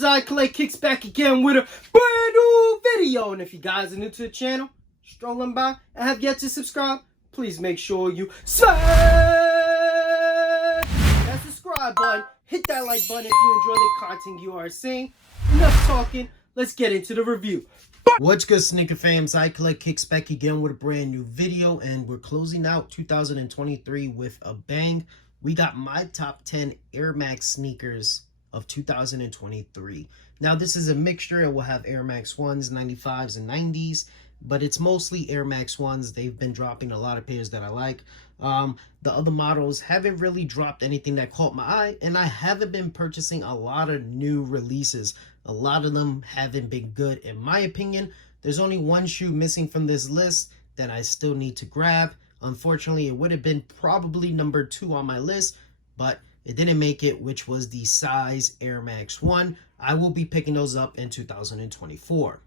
Fams, I Collect Kicks back again with a brand new video. And if you guys are new to the channel, strolling by and have yet to subscribe, please make sure you smash that subscribe button. Hit that like button if you enjoy the content you are seeing. Enough talking, let's get into the review. What's good, Sneaker Fams? I Collect Kicks back again with a brand new video, and we're closing out 2023 with a bang. We got my top 10 Air Max sneakers of 2023. Now, this is a mixture. It will have Air Max 1s, 95s, and 90s, but it's mostly Air Max 1s. They've been dropping a lot of pairs that I like. The other models haven't really dropped anything that caught my eye, and I haven't been purchasing a lot of new releases. A lot of them haven't been good, in my opinion. There's only one shoe missing from this list that I still need to grab. Unfortunately, it would have been probably number 2 on my list, but it didn't make it, which was the size Air Max 1. I will be picking those up in 2024.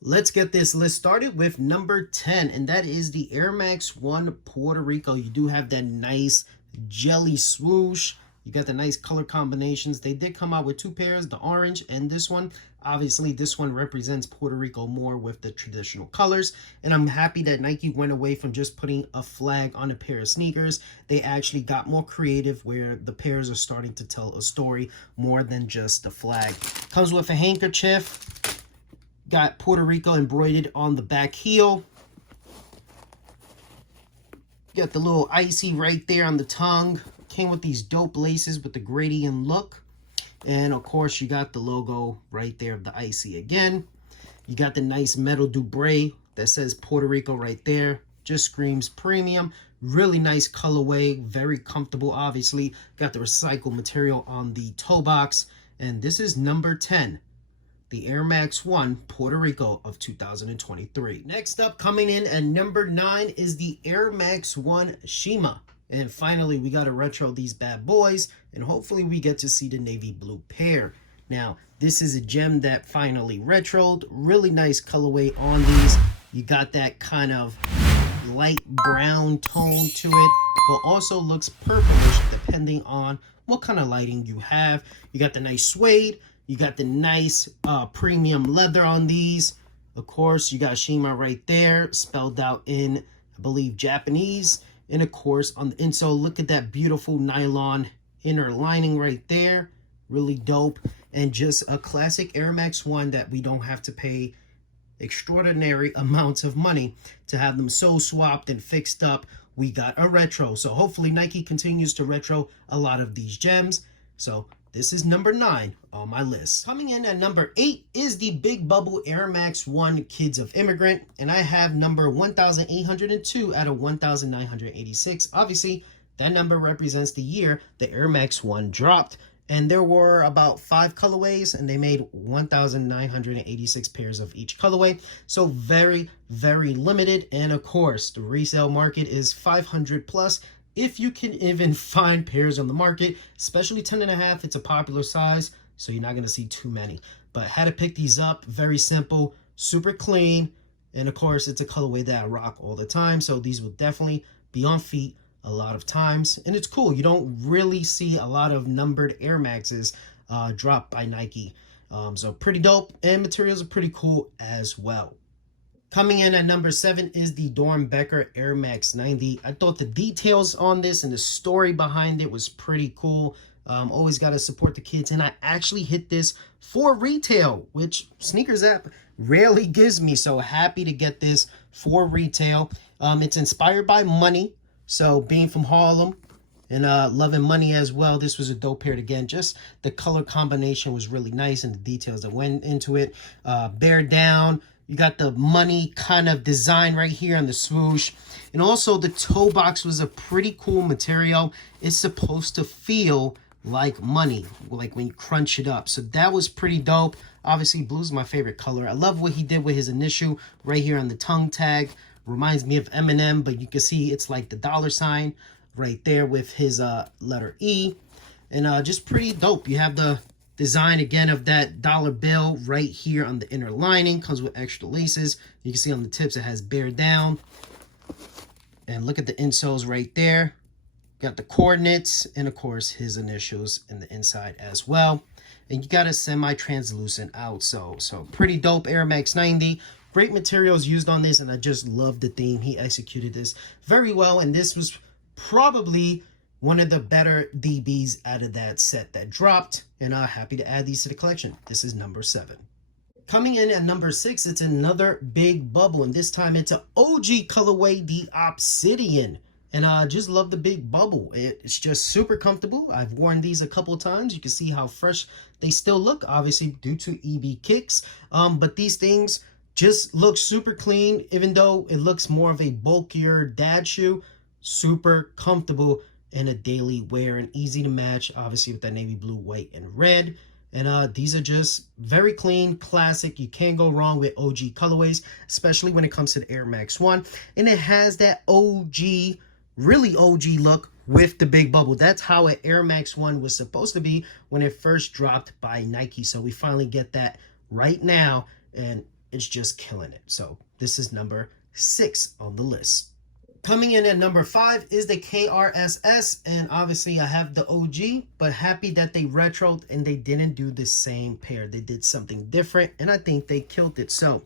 Let's get this list started with number 10, and that is the Air Max 1 Puerto Rico. You do have that nice jelly swoosh. You got the nice color combinations. They did come out with 2 pairs, the orange and this one. Obviously, this one represents Puerto Rico more with the traditional colors. And I'm happy that Nike went away from just putting a flag on a pair of sneakers. They actually got more creative where the pairs are starting to tell a story more than just the flag. Comes with a handkerchief. Got Puerto Rico embroidered on the back heel. Got the little icy right there on the tongue. Came with these dope laces with the gradient look. And of course, you got the logo right there of the icy again. You got the nice metal Dubré that says Puerto Rico right there. Just screams premium. Really nice colorway. Very comfortable, obviously. Got the recycled material on the toe box. And this is number 10. The Air Max 1 Puerto Rico of 2023. Next up, coming in at number 9 is the Air Max 1 Shima. And finally, we got to retro these bad boys, and hopefully we get to see the navy blue pair. Now, this is a gem that finally retroed. Really nice colorway on these. You got that kind of light brown tone to it, but also looks purplish depending on what kind of lighting you have. You got the nice suede. You got the nice premium leather on these. Of course, you got Shima right there, spelled out in, I believe, Japanese. And of course, on the insole, look at that beautiful nylon inner lining right there. Really dope. And just a classic Air Max 1 that we don't have to pay extraordinary amounts of money to have them so swapped and fixed up. We got a retro. So hopefully Nike continues to retro a lot of these gems. So this is number 9 on my list. Coming in at number 8 is the Big Bubble Air Max 1 Kids of Immigrant. And I have number 1,802 out of 1,986. Obviously, that number represents the year the Air Max 1 dropped. And there were about 5 colorways, and they made 1,986 pairs of each colorway. So very, very limited. And of course, the resale market is 500 plus. If you can even find pairs on the market, especially 10.5, it's a popular size, so you're not going to see too many. But how to pick these up, very simple, super clean, and of course, it's a colorway that I rock all the time, so these will definitely be on feet a lot of times. And it's cool. You don't really see a lot of numbered Air Maxes dropped by Nike. So pretty dope, and materials are pretty cool as well. Coming in at number 7 is the Dornbecker Air Max 90. I thought the details on this and the story behind it was pretty cool. Always got to support the kids. And I actually hit this for retail, which Sneakers app rarely gives me. So happy to get this for retail. It's inspired by money. So being from Harlem and loving money as well, this was a dope pair again. Just the color combination was really nice and the details that went into it. Bear down. You got the money kind of design right here on the swoosh. And also the toe box was a pretty cool material. It's supposed to feel like money, like when you crunch it up. So that was pretty dope. Obviously, blue's my favorite color. I love what he did with his initial right here on the tongue tag. Reminds me of Eminem, but you can see it's like the $sign right there with his letter E. And just pretty dope. You have the design again of that dollar bill right here on the inner lining. Comes with extra laces. You can see on the tips it has bear down. And look at the insoles right there. Got the coordinates and of course his initials in the inside as well. and you got a semi-translucent outsole. So pretty dope Air Max 90. Great materials used on this, and I just love the theme. He executed this very well, and this was probably one of the better DBs out of that set that dropped, and I'm happy to add these to the collection. This is number 7. Coming in at number 6, it's another big bubble, and this time it's an OG colorway, the Obsidian. And I just love the big bubble. It's just super comfortable. I've worn these a couple times. You can see how fresh they still look, obviously due to EBkicks. But these things just look super clean, even though it looks more of a bulkier dad shoe. Super comfortable in a daily wear and easy to match, obviously with that navy blue, white, and red. And these are just very clean, classic. You can't go wrong with OG colorways, especially when it comes to the Air Max 1. And it has that OG, really OG look with the big bubble. That's how an Air Max 1 was supposed to be when it first dropped by Nike. So we finally get that right now, and it's just killing it. So this is number 6 on the list. Coming in at number 5 is the KRSS, and obviously I have the OG, but happy that they retroed and they didn't do the same pair. They did something different, and I think they killed it. So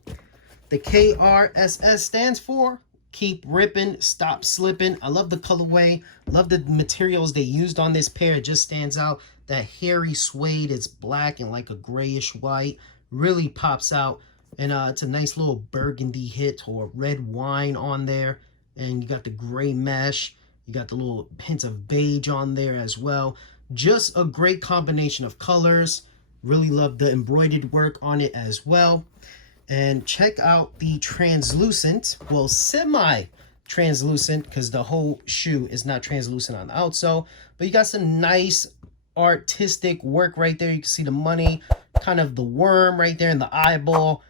the KRSS stands for Keep Ripping, Stop Slipping. I love the colorway, love the materials they used on this pair. It just stands out. That hairy suede, it's black and like a grayish white, really pops out. And it's a nice little burgundy hit or red wine on there. And you got the gray mesh. You got the little hints of beige on there as well. Just a great combination of colors. Really love the embroidered work on it as well. And check out the translucent, well, semi-translucent, because the whole shoe is not translucent on the outsole. But you got some nice artistic work right there. You can see the money, kind of the worm right there in the eyeball.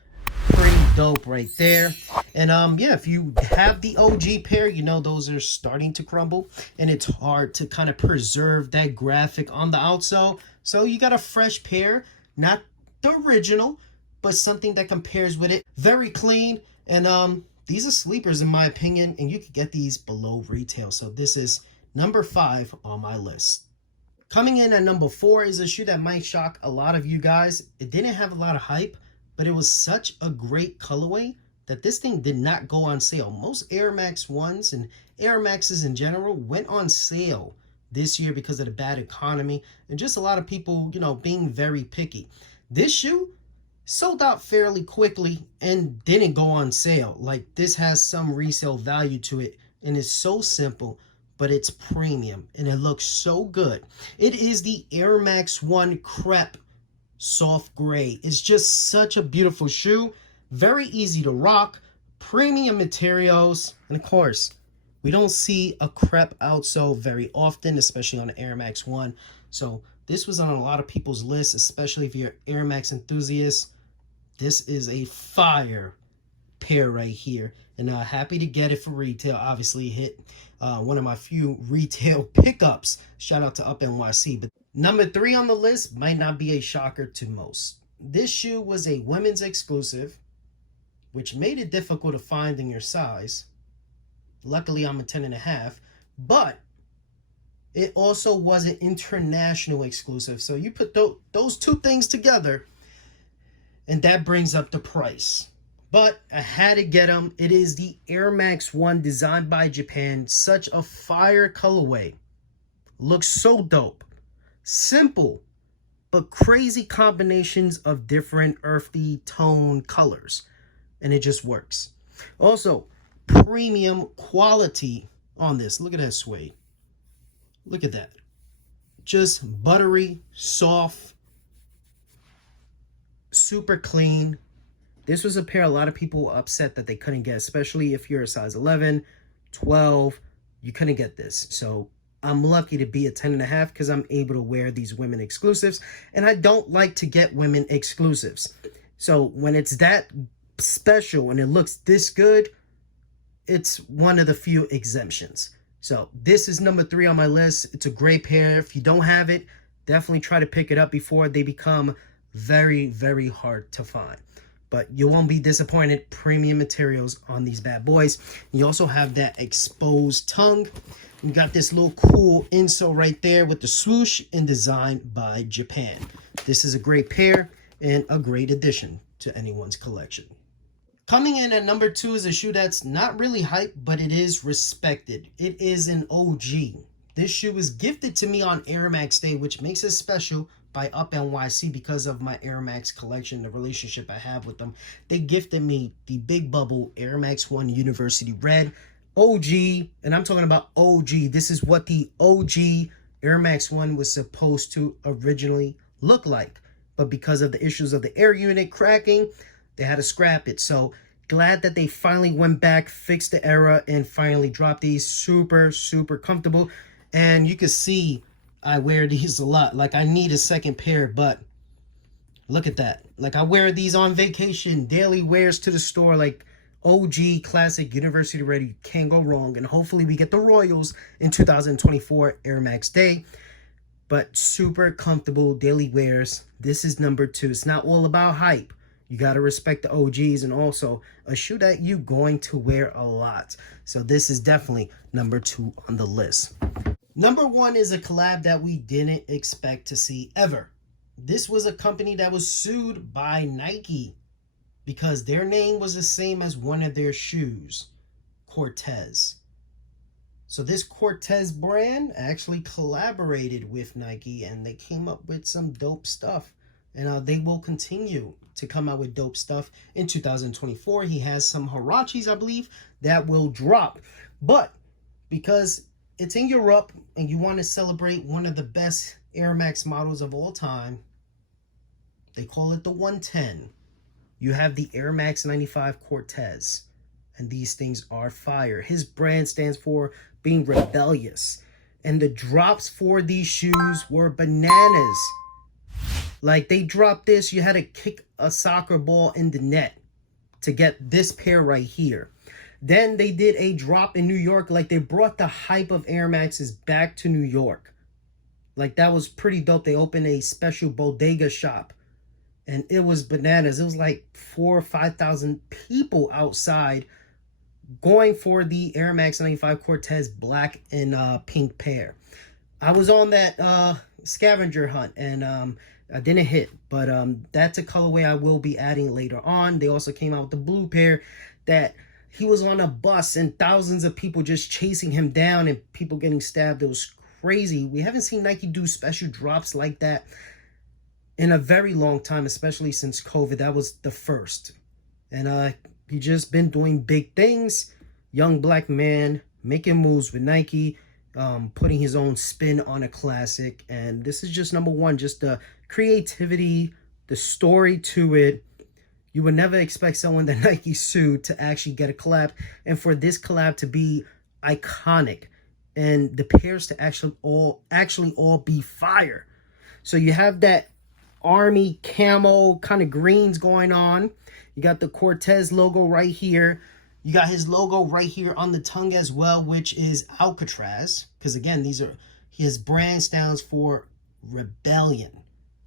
Pretty dope right there. And yeah, if you have the OG pair, you know those are starting to crumble, and it's hard to kind of preserve that graphic on the outsole. So you got a fresh pair, not the original, but something that compares with it. Very clean, and these are sleepers in my opinion, and you can get these below retail. So this is number 5 on my list. Coming in at number 4 is a shoe that might shock a lot of you guys. It didn't have a lot of hype, but it was such a great colorway that this thing did not go on sale. Most Air Max 1s and Air Maxes in general went on sale this year because of the bad economy and just a lot of people, you know, being very picky. This shoe sold out fairly quickly and didn't go on sale. Like, this has some resale value to it, and it's so simple, but it's premium and it looks so good. It is the Air Max 1 Crepe Soft Gray. It's just such a beautiful shoe. Very easy to rock, premium materials, and of course, we don't see a crepe outsole very often, especially on the Air Max 1. So this was on a lot of people's lists, especially if you're an Air Max enthusiast. This is a fire pair right here, and happy to get it for retail. Obviously hit one of my few retail pickups. Shout out to Up NYC. But number 3 on the list might not be a shocker to most. This shoe was a women's exclusive, which made it difficult to find in your size. Luckily, I'm a 10.5, but it also was an international exclusive. So you put those two things together, and that brings up the price. But I had to get them. It is the Air Max 1 designed by Japan. Such a fire colorway. Looks so dope. Simple, but crazy combinations of different earthy tone colors. And it just works. Also, premium quality on this. Look at that suede. Look at that. Just buttery, soft, super clean. This was a pair a lot of people were upset that they couldn't get, especially if you're a size 11, 12. You couldn't get this. So I'm lucky to be a 10.5 because I'm able to wear these women exclusives. And I don't like to get women exclusives. So when it's that special and it looks this good, it's one of the few exemptions. So this is number 3 on my list. It's a great pair. If you don't have it, definitely try to pick it up before they become very, very hard to find. but you won't be disappointed. Premium materials on these bad boys. You also have that exposed tongue. You got this little cool insole right there with the swoosh and designed by Japan. This is a great pair and a great addition to anyone's collection. Coming in at number 2 is a shoe that's not really hype, but it is respected. It is an OG. This shoe was gifted to me on Air Max Day, which makes it special, by Up NYC because of my Air Max collection, the relationship I have with them. They gifted me the Big Bubble Air Max 1 University Red OG, and I'm talking about OG. This is what the OG Air Max 1 was supposed to originally look like, but because of the issues of the air unit cracking, they had to scrap it. So glad that they finally went back, fixed the error, and finally dropped these. Super comfortable. And you can see I wear these a lot. Like, I need a second pair, but look at that. Like, I wear these on vacation, daily wears to the store. Like, OG classic university ready, can't go wrong. And hopefully we get the Royals in 2024 Air Max Day. But super comfortable daily wears. This is number 2. It's not all about hype. You got to respect the OGs, and also a shoe that you're going to wear a lot. So this is definitely number 2 on the list. Number 1 is a collab that we didn't expect to see ever. This was a company that was sued by Nike because their name was the same as one of their shoes, Cortez. So this Cortez brand actually collaborated with Nike, and they came up with some dope stuff. And they will continue to come out with dope stuff in 2024. He has some Huaraches, I believe, that will drop. But because it's in Europe and you want to celebrate one of the best Air Max models of all time, they call it the 110. You have the Air Max 95 Cortez, and these things are fire. His brand stands for being rebellious, and the drops for these shoes were bananas. Like, they dropped this, you had to kick a soccer ball in the net to get this pair right here. Then they did a drop in New York. Like, they brought the hype of Air Maxes back to New York. Like, that was pretty dope. They opened a special bodega shop, and it was bananas. It was like 4,000 or 5,000 people outside going for the Air Max 95 Cortez black and pink pair. I was on that scavenger hunt, and I didn't hit, but that's a colorway I will be adding later on. They also came out with the blue pair that he was on a bus and thousands of people just chasing him down and people getting stabbed. It was crazy. We haven't seen Nike do special drops like that in a very long time, especially since COVID. That was the first. And he just been doing big things. Young black man making moves with Nike, putting his own spin on a classic. And this is just number 1, just the creativity, the story to it. You would never expect someone that Nike sued to actually get a collab, and for this collab to be iconic, and the pairs to actually all be fire. So you have that army camo kind of greens going on. You got the Cortez logo right here. You got his logo right here on the tongue as well, which is Alcatraz, because again, these are his brand stands for rebellion.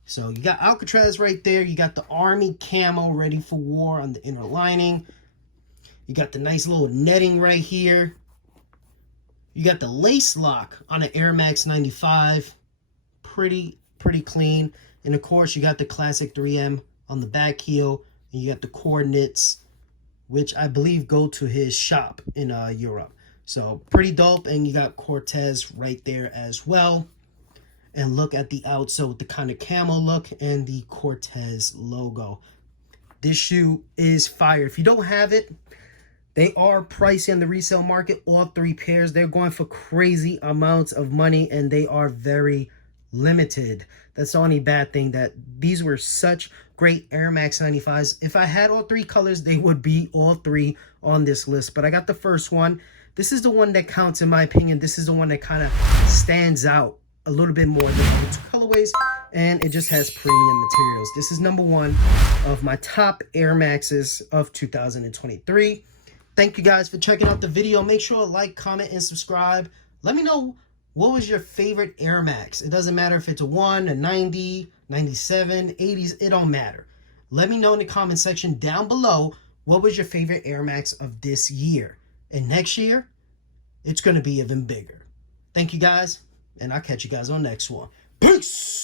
So you got Alcatraz right there. You got the army camo ready for war on the inner lining. You got the nice little netting right here. You got the lace lock on an Air Max 95. Pretty clean. And of course, you got the classic 3M on the back heel. And you got the coordinates, which I believe go to his shop in Europe. So pretty dope. And you got Cortez right there as well. And look at the outsole with the kind of camo look and the Cortez logo. This shoe is fire. If you don't have it, they are pricey on the resale market. All 3 pairs, they're going for crazy amounts of money, and they are very limited. That's the only bad thing, that these were such great Air Max 95s. If I had all 3 colors, they would be all 3 on this list. But I got the first one. This is the one that counts in my opinion. This is the one that kind of stands out a little bit more than the other 2 colorways, and it just has premium materials. This is number 1 of my top Air Maxes of 2023. Thank you guys for checking out the video. Make sure to like, comment, and subscribe. Let me know, what was your favorite Air Max? It doesn't matter if it's a 1, a 90, 97, 80s. It don't matter. Let me know in the comment section down below what was your favorite Air Max of this year. And next year, it's going to be even bigger. Thank you guys, and I'll catch you guys on the next one. Peace!